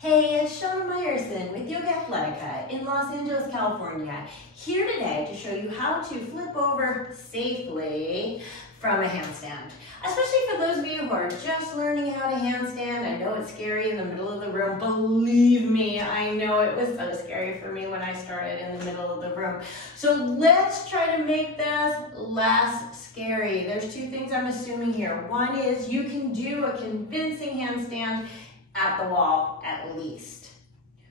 Hey, it's Shana Meyerson with YOGAthletica in Los Angeles, California, here today to show you how to flip over safely from a handstand. Especially for those of you who are just learning how to handstand. I know it's scary in the middle of the room. Believe me, I know it was so scary for me when I started in the middle of the room. So let's try to make this less scary. There's two things I'm assuming here. One is you can do a convincing handstand at the wall at least.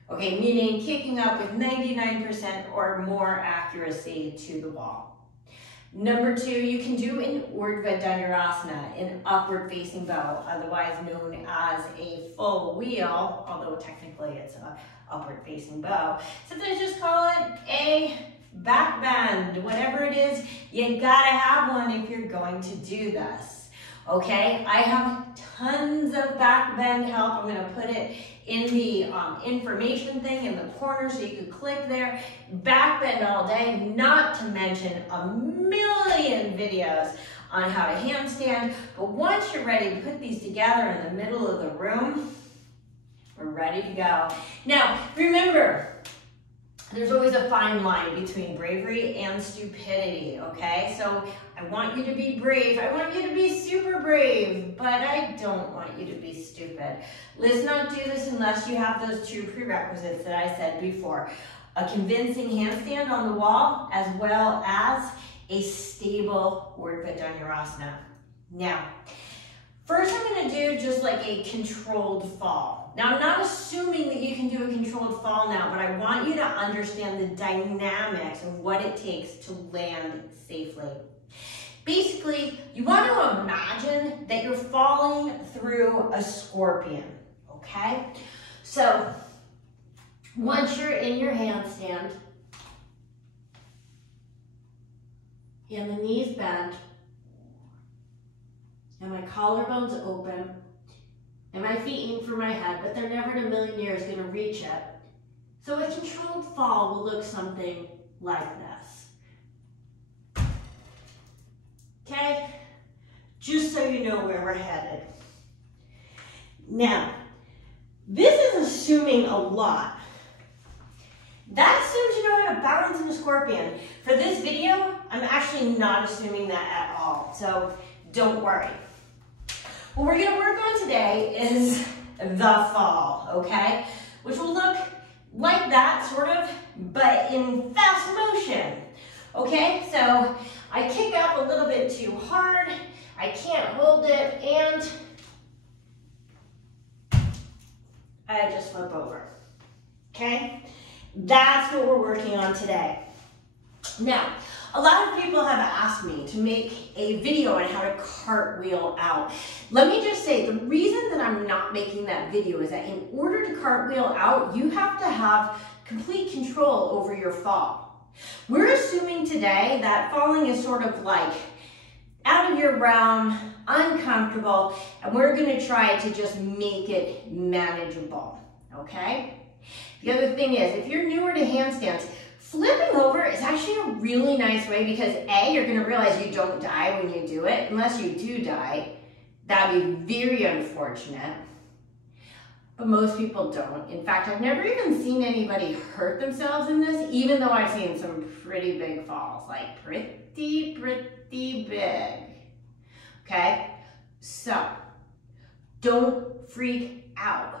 Okay, meaning kicking up with 99% or more accuracy to the wall. Number two, you can do an Urdhva Dhanurasana, an upward facing bow, otherwise known as a full wheel, although technically it's an upward facing bow. Sometimes just call it a back bend. Whatever it is, you gotta have one if you're going to do this. Okay, I have tons of back bend help. I'm gonna put it in the information thing in the corner so you can click there. Back bend all day, not to mention a million videos on how to handstand. But once you're ready to put these together in the middle of the room, we're ready to go. Now, remember, there's always a fine line between bravery and stupidity, okay? So I want you to be brave. I want you to be super brave, but I don't want you to be stupid. Let's not do this unless you have those two prerequisites that I said before. A convincing handstand on the wall, as well as a stable Urdhva Dhanurasana. Now, first I'm gonna do just like a controlled fall. Now, I'm not assuming that you can do a controlled fall now, but I want you to understand the dynamics of what it takes to land safely. Basically, you want to imagine that you're falling through a scorpion, okay? So, once you're in your handstand, and the knees bend, and my collarbone's open, and my feet aim for my head, but they're never in a million years gonna reach it. So a controlled fall will look something like this. Okay? Just so you know where we're headed. Now, this is assuming a lot. That assumes you know how to balance in a scorpion. For this video, I'm actually not assuming that at all, so don't worry. What we're gonna work on today is the fall, okay? Which will look like that, sort of, but in fast motion, okay? So I kick up a little bit too hard, I can't hold it, and I just flip over, okay? That's what we're working on today. Now, a lot of people have asked me to make a video on how to cartwheel out. Let me just say, the reason that I'm not making that video is that in order to cartwheel out, you have to have complete control over your fall. We're assuming today that falling is sort of like out of your realm, uncomfortable, and we're gonna try to just make it manageable, okay? The other thing is, if you're newer to handstands, flipping over is actually a really nice way because A, you're gonna realize you don't die when you do it. Unless you do die, that'd be very unfortunate. But most people don't. In fact, I've never even seen anybody hurt themselves in this, even though I've seen some pretty big falls, like pretty big. Okay? So, don't freak out.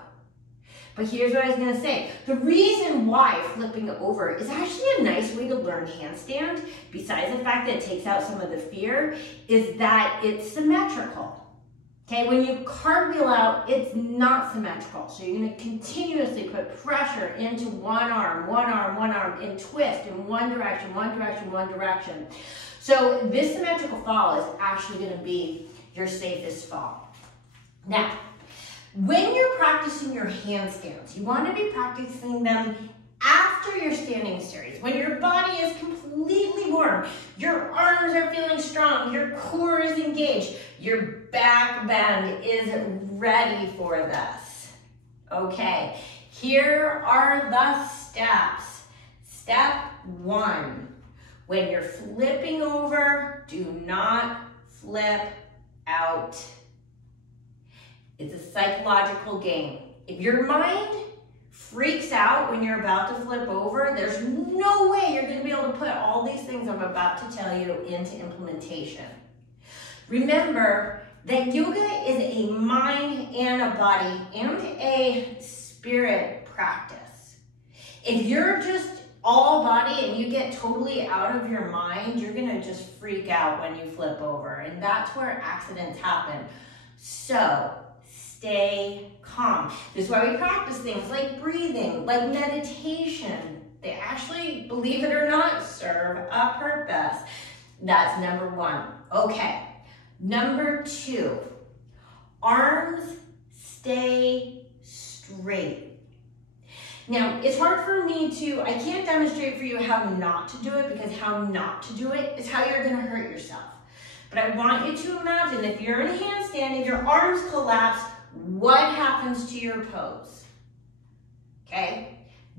But here's what I was gonna say. The reason why flipping over is actually a nice way to learn handstand, besides the fact that it takes out some of the fear, is that it's symmetrical. Okay, when you cartwheel out, it's not symmetrical. So you're gonna continuously put pressure into one arm, and twist in one direction. So this symmetrical fall is actually gonna be your safest fall. Now, when you're practicing your handstands, you want to be practicing them after your standing series, when your body is completely warm, your arms are feeling strong, your core is engaged, your back bend is ready for this. Okay, here are the steps. Step one, when you're flipping over, do not flip out. It's a psychological game. If your mind freaks out when you're about to flip over, there's no way you're gonna be able to put all these things I'm about to tell you into implementation. Remember that yoga is a mind and a body and a spirit practice. If you're just all body and you get totally out of your mind, you're gonna just freak out when you flip over, and that's where accidents happen. So stay calm. This is why we practice things like breathing, like meditation. They actually, believe it or not, serve a purpose. That's number one. Okay, number two, arms stay straight. Now, it's hard for me to, I can't demonstrate for you how not to do it, because how not to do it is how you're gonna hurt yourself. But I want you to imagine if you're in a handstand and your arms collapse, what happens to your pose? Okay?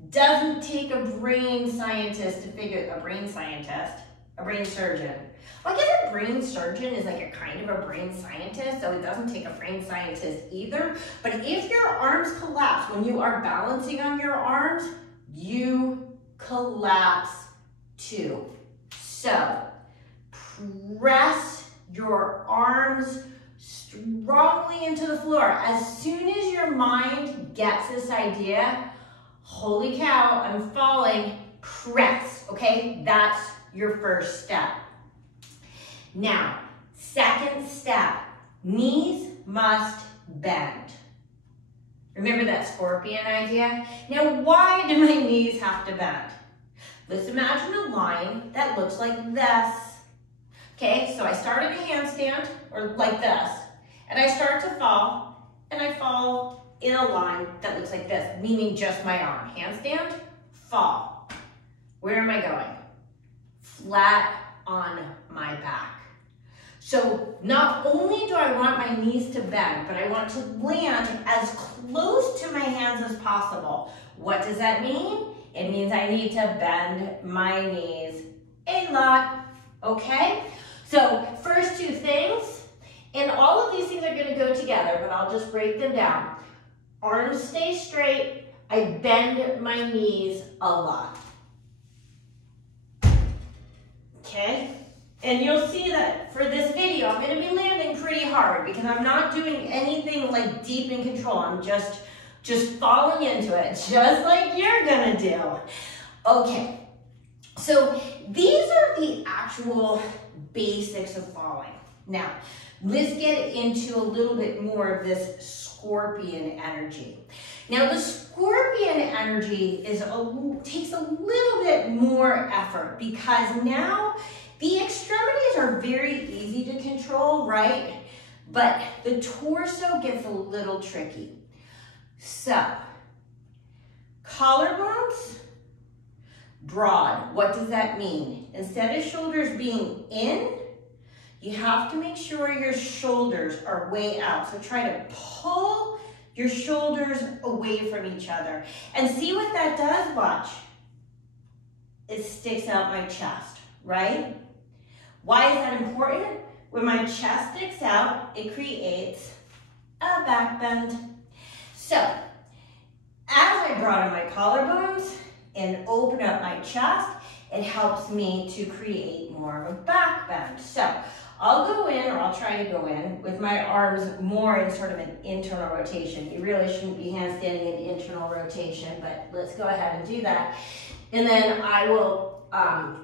Doesn't take a brain scientist to figure, a brain surgeon. Well, I guess a brain surgeon is like a kind of a brain scientist, so it doesn't take a brain scientist either. But if your arms collapse, when you are balancing on your arms, you collapse too. So press your arms strongly into the floor. As soon as your mind gets this idea, holy cow, I'm falling, press, okay? That's your first step. Now, second step, knees must bend. Remember that scorpion idea? Now, why do my knees have to bend? Let's imagine a line that looks like this. Okay, so I start in a handstand, or like this, and I start to fall, and I fall in a line that looks like this, meaning just my arm. Handstand, fall. Where am I going? Flat on my back. So not only do I want my knees to bend, but I want to land as close to my hands as possible. What does that mean? It means I need to bend my knees a lot, okay? So first two things, and all of these things are gonna go together, but I'll just break them down. Arms stay straight, I bend my knees a lot. Okay? And you'll see that for this video, I'm gonna be landing pretty hard because I'm not doing anything like deep in control. I'm just falling into it, just like you're gonna do. Okay, so these are the actual basics of falling. Now, let's get into a little bit more of this scorpion energy. Now, the scorpion energy takes a little bit more effort because now the extremities are very easy to control, right? But the torso gets a little tricky. So, collarbones, broad. What does that mean? Instead of shoulders being in, you have to make sure your shoulders are way out. So try to pull your shoulders away from each other. And see what that does, watch. It sticks out my chest, right? Why is that important? When my chest sticks out, it creates a back bend. So, as I broaden my collarbones and open up my chest, it helps me to create more of a back bend. So, I'll go in, or I'll try to go in, with my arms more in sort of an internal rotation. You really shouldn't be handstanding in internal rotation, but let's go ahead and do that. And then I will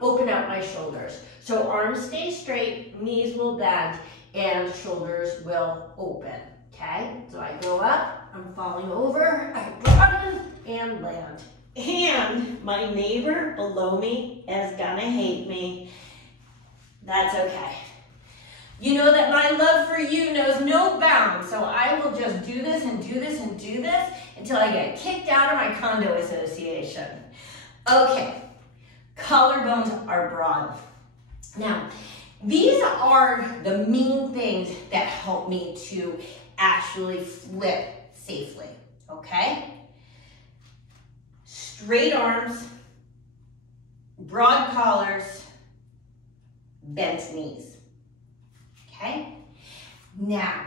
open up my shoulders. So arms stay straight, knees will bend, and shoulders will open, okay? So I go up, I'm falling over, I broaden, and land. And my neighbor below me is gonna hate me. That's okay. You know that my love for you knows no bounds, so I will just do this and do this and do this until I get kicked out of my condo association. Okay, collarbones are broad. Now, these are the main things that help me to actually flip safely, okay? Straight arms, broad collars, bent knees, okay? Now,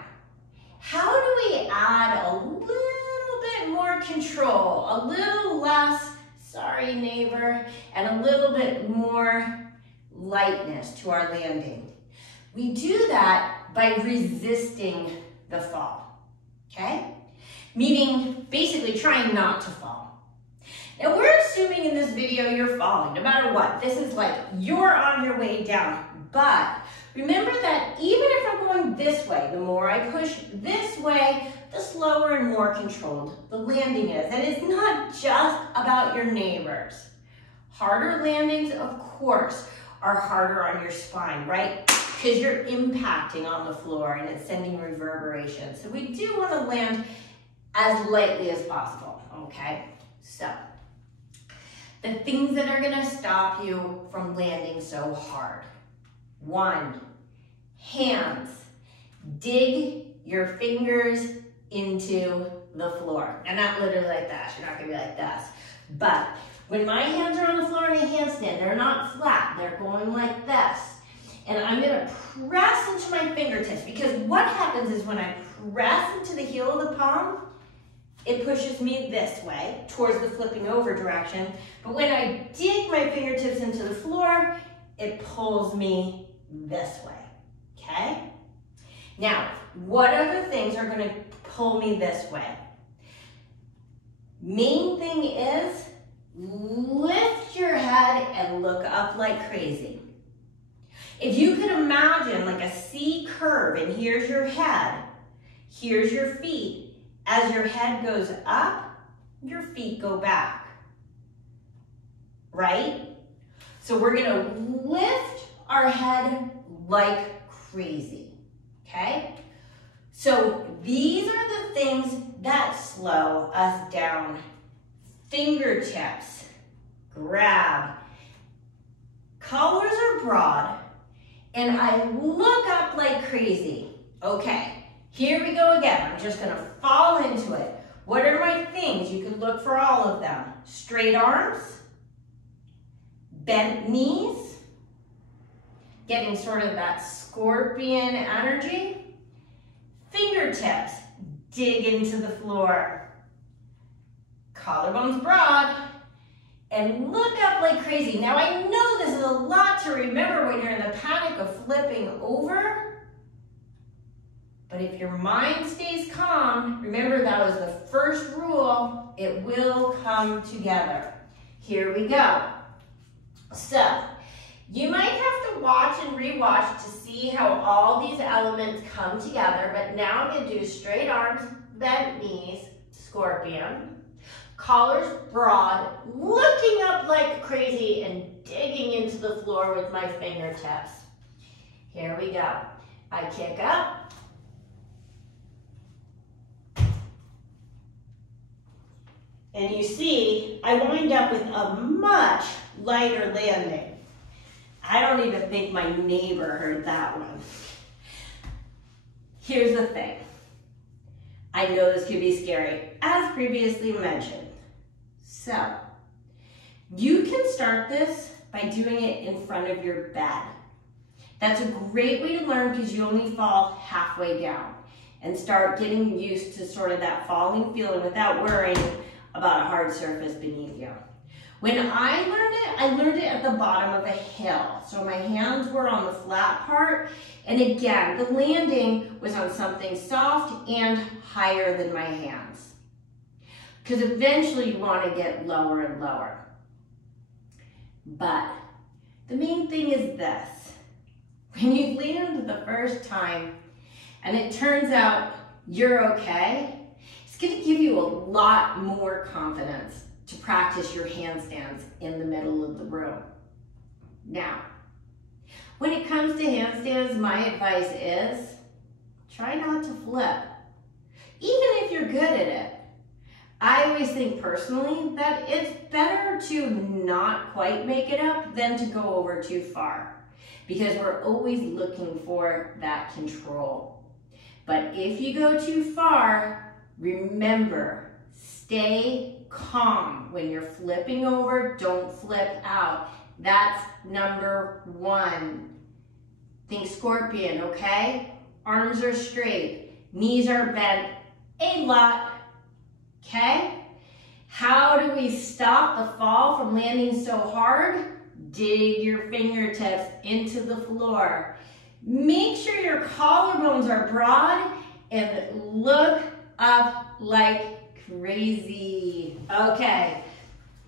how do we add a little bit more more control, a little less, sorry neighbor, and a little bit more lightness to our landing. We do that by resisting the fall, okay? Meaning basically trying not to fall. Now we're assuming in this video you're falling, no matter what. This is like you're on your way down, but remember that even if I'm going this way, the more I push this way, the slower and more controlled the landing is. And it's not just about your neighbors. Harder landings, of course, are harder on your spine, right? Because you're impacting on the floor and it's sending reverberation. So we do want to land as lightly as possible, okay? So, the things that are gonna stop you from landing so hard. 1, hands. Dig your fingers into the floor. And not literally like that, you're not gonna be like this. But when my hands are on the floor in a handstand, they're not flat, they're going like this. And I'm gonna press into my fingertips because what happens is when I press into the heel of the palm, it pushes me this way towards the flipping over direction. But when I dig my fingertips into the floor, it pulls me this way, okay? Now, what other things are gonna pull me this way? Main thing is lift your head and look up like crazy. If you could imagine like a C curve and here's your head, here's your feet. As your head goes up, your feet go back, right? So we're gonna lift our head like crazy, okay? So these are the things that slow us down. Fingertips, grab. Collars are broad, and I look up like crazy. Okay. Here we go again. I'm just gonna fall into it. What are my things? You could look for all of them. Straight arms, bent knees, getting sort of that scorpion energy. Fingertips, dig into the floor. Collarbones broad, and look up like crazy. Now I know this is a lot to remember when you're in the panic of flipping over, but if your mind stays calm, remember that was the first rule, it will come together. Here we go. So, you might have to watch and rewatch to see how all these elements come together, but now I'm gonna do straight arms, bent knees, scorpion, collars broad, looking up like crazy and digging into the floor with my fingertips. Here we go. I kick up. And you see, I wind up with a much lighter landing. I don't even think my neighbor heard that one. Here's the thing. I know this could be scary, as previously mentioned. So, you can start this by doing it in front of your bed. That's a great way to learn because you only fall halfway down and start getting used to sort of that falling feeling without worrying about a hard surface beneath you. When I learned it at the bottom of a hill. So my hands were on the flat part, and again, the landing was on something soft and higher than my hands. Because eventually you want to get lower and lower. But the main thing is this. When you land the first time, and it turns out you're okay, it's going to give you a lot more confidence to practice your handstands in the middle of the room. Now, when it comes to handstands, my advice is try not to flip, even if you're good at it. I always think personally that it's better to not quite make it up than to go over too far, because we're always looking for that control. But if you go too far, remember, stay calm. When you're flipping over, don't flip out. That's number one. Think scorpion, okay? Arms are straight, knees are bent a lot, okay? we stop the fall from landing so hard, dig your fingertips into the floor. Make sure your collarbones are broad and look up like crazy. Okay,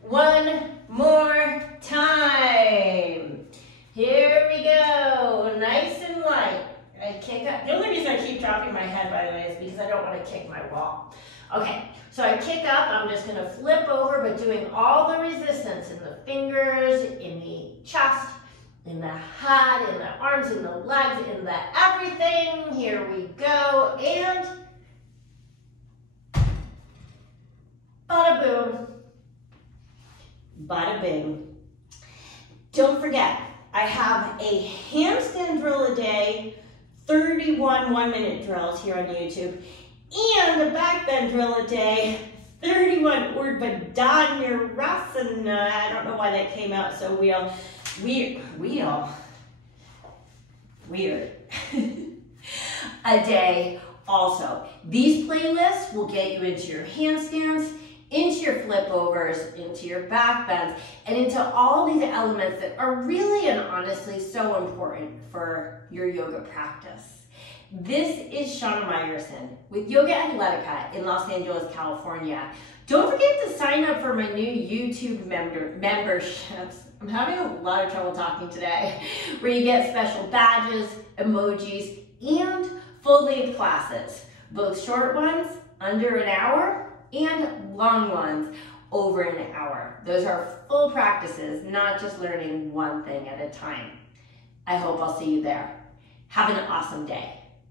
one more time. Here we go, nice and light. I kick up. The only reason I keep dropping my head, by the way, is because I don't want to kick my wall. Okay, so I kick up, I'm just gonna flip over, but doing all the resistance in the fingers, in the chest, in the head, in the arms, in the legs, in the everything. Here we go, and bada boom, bada bing. Don't forget, I have a handstand drill a day, 31 one-minute drills here on YouTube, and a backbend drill a day, 31 Urdhva Dhanurasana. I don't know why that came out so weird. A day also. These playlists will get you into your handstands, into your flip overs, into your back bends, and into all these elements that are really and honestly so important for your yoga practice. This is Shana Meyerson with YOGAthletica in Los Angeles, California. Don't forget to sign up for my new YouTube memberships. I'm having a lot of trouble talking today, where you get special badges, emojis, and full-length classes, both short ones, under an hour, and long ones, over an hour. Those are full practices, not just learning one thing at a time. I hope I'll see you there. Have an awesome day.